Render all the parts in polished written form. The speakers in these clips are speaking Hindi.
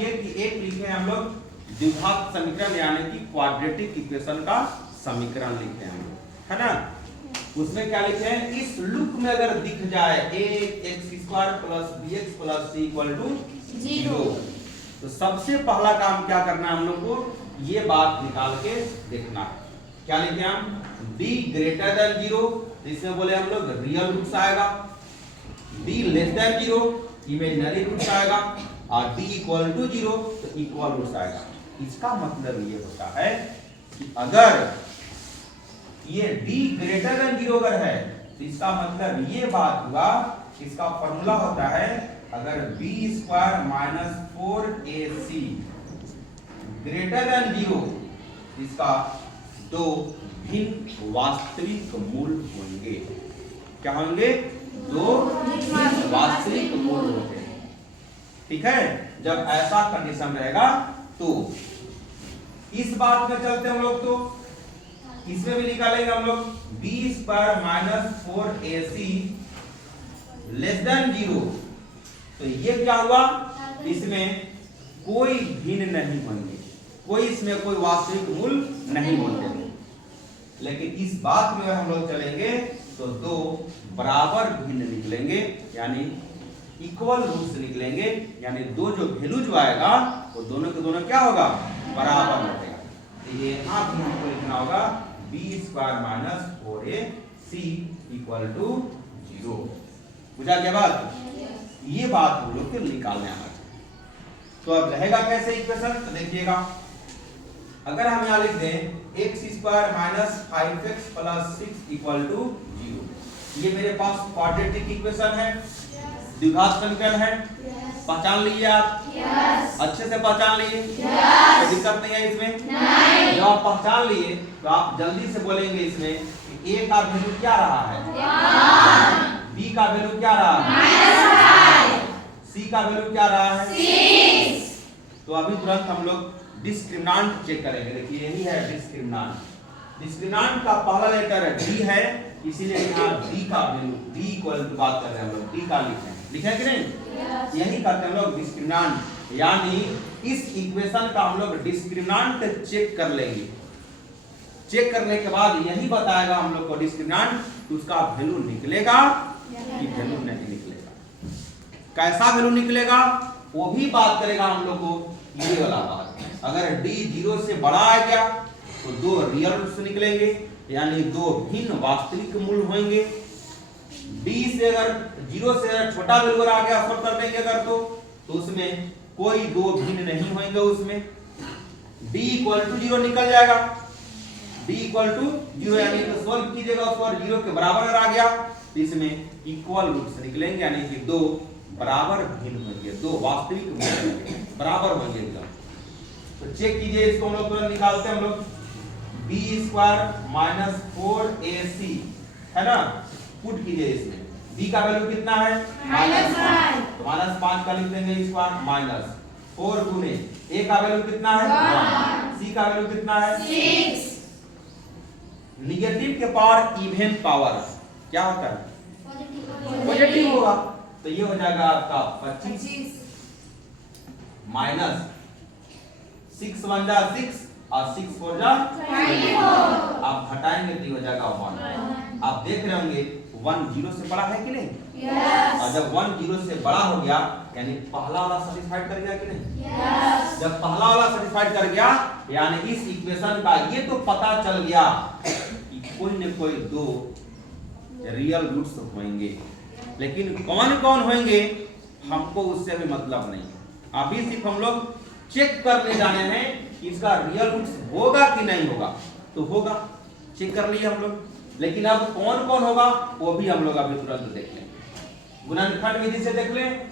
किए कि एक लिखे हम लोग द्विघात समीकरण यानी कि क्वाड्रेटिक इक्वेशन का समीकरण लिखे हम लोग, है ना। उसमें क्या लिखे हैं, इस लूप में अगर दिख जाए ax² + bx + c = 0, तो सबसे पहला काम क्या करना है हम लोग को, ये बात निकाल के देखना है। क्या लिखे हम, b > 0, इसमें बोले हम लोग रियल रूट्स आएगा, b < 0 इमेजिनरी रूट्स आएगा, और d = 0 तो इक्वल रूट्स आएगा। इसका मतलब ये होता है कि अगर ये d > 0 अगर है तो इसका मतलब ये बात हुआ, इसका फॉर्मूला होता है अगर b² - 4ac > 0, इसका दो भिन्न वास्तविक मूल होंगे। क्या होंगे, दो भिन्न वास्तविक मूल होंगे। ठीक है, जब ऐसा कंडीशन रहेगा तो इस बात में चलते हम लोग, तो इसमें भी निकालेंगे हम लोग b² - 4ac < 0, तो ये क्या हुआ, इसमें कोई भिन्न नहीं होंगे, कोई इसमें कोई वास्तविक मूल नहीं होंगे। लेकिन इस बात में हम लोग चलेंगे तो दो बराबर भिन्न निकलेंगे, यानी इक्वल रूट्स निकलेंगे, यानी दो जो वैल्यू जो आएगा वो दोनों के दोनों क्या होगा, बराबर लगेगा। तो ये यहां भी हमको लिखना होगा b² - 4ac = 0। बुझा क्या बात, ये बात हम लोग को निकालने आना चाहिए। तो अब रहेगा कैसे इक्वेशन, तो देखिएगा, अगर हम यहां लिख दें x² - 5x + 6 = 0, ये मेरे पास क्वाड्रेटिक इक्वेशन है, द्विघात समीकरण है। पहचान लिए आप? अच्छे से पहचान लिए? कोई दिक्कत नहीं है इसमें? जब आप पहचान लिए तो आप जल्दी से बोलेंगे इसमें कि a का वैल्यू क्या रहा है, b का वैल्यू क्या रहा है, c का वैल्यू क्या रहा है, 6। तो अभी तुरंत हम लोग डिस्क्रिमिनेंट चेक करेंगे। देखिए यही है डिस्क्रिमिनेंट। डिस्क्रिमिनेंट का पहला लेटर d है, इसीलिए यहाँ d का वैल्यू d = बात कर रहे हैं हम लोग, d का लिखे हैं कि नहीं, यही करते हैं हम लोग डिस्क्रिमिनेंट, यानी इस इक्वेशन का हम लोग डिस्क्रिमिनेंट चेक कर लेंगे। चेक करने के बाद यही बताएगा हम लोग को डिस्क्रिमिनेंट कि उसका वैल्यू निकलेगा कि वैल्यू नहीं निकलेगा। कैसा वैल्यू निकलेगा वो भी बात करेगा हम लोग को, ये वाला बात। अगर d 0 से बड़ा आ गया तो दो रियल रूट्स निकलेंगे, यानी दो भिन्न वास्तविक मूल होंगे। d से अगर 0 से अगर छोटा वैल्यू आ गया, सॉल्व कर देंगे अगर तो उसमें कोई दो भिन्न नहीं होंगे, उसमें d = 0 निकल जाएगा। d = 0 यानी तो सॉल्व कीजिएगा उसको, और 0 के बराबर अगर आ गया तो इसमें इक्वल रूट्स निकलेंगे, यानी कि दो बराबर भिन्न होंगे, दो वास्तविक मूल होंगे, बराबर होंगे एकदम। तो चेक कीजिए इसको, हम लोग तुरंत निकालते हैं हम लोग b² - 4ac, है ना, पुट कीजिए इसमें। b का वैल्यू कितना है, -5, तो -5 का लिख देंगे स्क्वायर, माइनस 4 गुने a का वैल्यू कितना है 1, c का वैल्यू कितना है 6। निगेटिव के पावर इवन पावर क्या होता है, पॉजिटिव होगा, तो ये हो जाएगा आपका 25 माइनस 6 1 जा 6 और 6 4 जा 24। आप घटाएंगे तो हो जाएगा 1। आप देख रहे होंगे 1 0 से बड़ा है कि नहीं, yes। और जब 1 0 से बड़ा हो गया यानी पहला वाला सेटिस्फाइड कर गया कि नहीं, yes। जब पहला वाला सेटिस्फाइड कर गया यानी इस इक्वेशन का ये तो पता चल गया कि कोई न कोई दो रियल रूट्स होंगे, लेकिन कौन कौन होंगे हमको उससे भी मतलब नहीं। अभी सिर्फ हम लोग चेक करने जाने हैं कि इसका रियल रूट्स होगा कि नहीं होगा, तो होगा, चेक कर लिए हम लोग। लेकिन अब कौन कौन होगा वो भी हम लोग अभी तुरंत देख लें। गुणनखंड विधि से देख लें,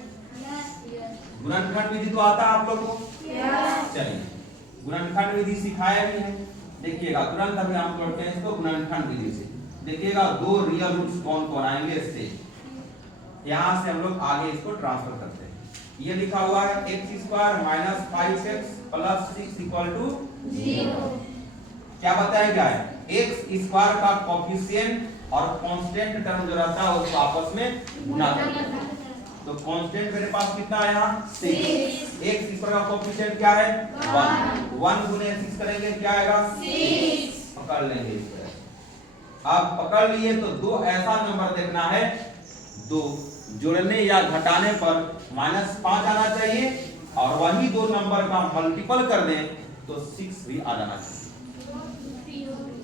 गुणनखंड विधि तो आता है आप लोग को, चलिए गुणनखंड विधि सिखाया भी है, देखिएगा तुरंत अभी हम करते हैं इसको गुणनखंड विधि से। देखिएगा दो रियल रूट्स कौन कौन आएंगे इससे, यहां से हम लोग आगे इसको ट्रांसफर करते हैं। ये लिखा हुआ है x² - 5x + 6 = 0। क्या बताया गया है, x² का कोएफिशिएंट और कांस्टेंट टर्म जो रहता है उसको आपस में गुणा करते हैं। तो कांस्टेंट मेरे पास कितना है यहाँ 6। x पर का कोएफिशिएंट क्या है 1 गुने 6 करेंगे क्या आएगा 6। पकड़ लेंगे इस तरह। अब पकड़ लिए तो दो ऐसा नंबर देखना है, दो जोड़ने या घटाने पर -5 आना चाहिए और वही दो नंबर का मल्टीपल कर दें तो 6 भी आ जाना चाहिए।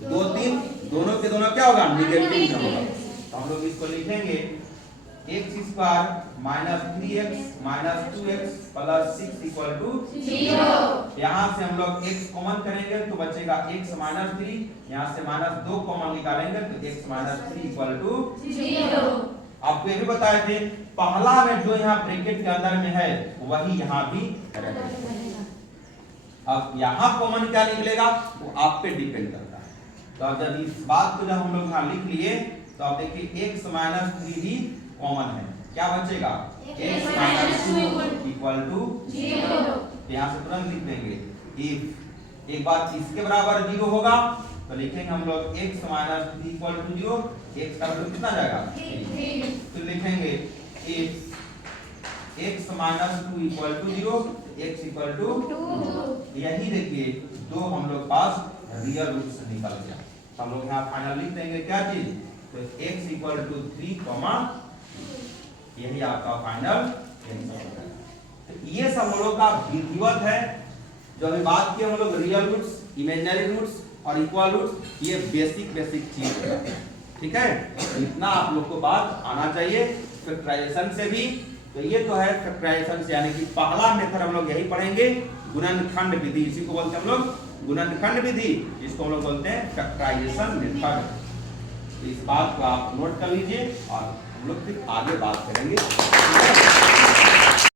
2 3 दोनों के दोनों क्या होगा नेगेटिव होगा। तो हम लोग इसको लिखेंगे x स्क्वायर -3x -2x + 6 = 0। यहाँ से हम लोग x कॉमन करेंगे तो बचेगा x -3, यहाँ से -2 कॉमन निकालेंगे तो x -3 = 0। आपको ये भी बताए थे पहला में जो यहाँ ब्रैकेट के अंदर में है वही यहाँ भी रहेगा। अब यहाँ कॉमन क्या निकलेगा वो आप पे डिपेंड करता है। तो अब जब इस बात को जब हम लोग यहाँ लिख लिए तो आप देखिए x -3 भी कॉमन है, क्या बचेगा x -2 = 0। यहाँ से तुरंत लिख देंगे if एक बात इसके बराबर 0 होगा तो लिखेंगे हम लोग x -3 = 0, x का वैल्यू कितना जाएगा 3। तो लिखेंगे if x -2 = 0 x = 2। यही देखिए दो हम लोग पास रियल रूट्स निकल गया। तो हम लोग यहाँ फाइनल लिख देंगे क्या चीज तो x = 3, यही आपका फाइनल आंसर होगा। तो ये सब हम लोग का विधिवत है जो अभी बात की हम लोग रियल रूट्स, इमेजिनरी रूट्स और इक्वल रूट्स, ये बेसिक चीज है। ठीक है, इतना आप लोग को बात आना चाहिए फैक्टराइजेशन से भी। तो ये तो है फैक्टराइजेशन से, यानी कि पहला मेथड हम लोग यही पढ़ेंगे गुणनखंड विधि, इसी को बोलते हैं हम लोग गुणनखंड विधि, इसको हम लोग बोलते हैं फैक्टराइजेशन मेथड। इस बात को आप नोट कर लीजिए और हम लोग फिर आगे बात करेंगे।